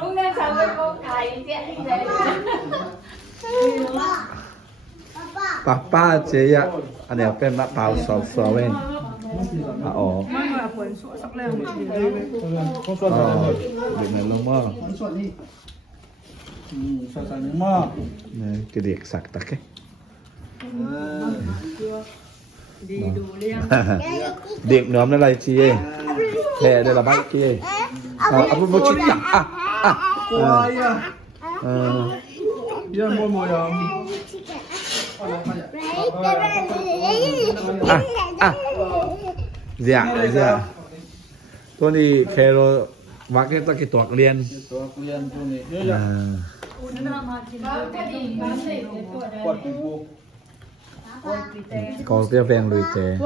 Lúc nên cháu với cô cái chuyện như thế. Papa chế ạ. Anh nàyเป็นมะพร้าวซอฟต์เว้นอ๋ออยู่ในลงหม้อนี่กระเดียกสักตะแกดีดูเลี้ยงเด็กน้อมอะไรจีเองแค่เดี๋ยวละบ้านจีเองเอาไปชิมจักกลัวยังโมยอมdạ tôi đi khe rồi vác cái ta cái tuột liền còn cái ven lùi tè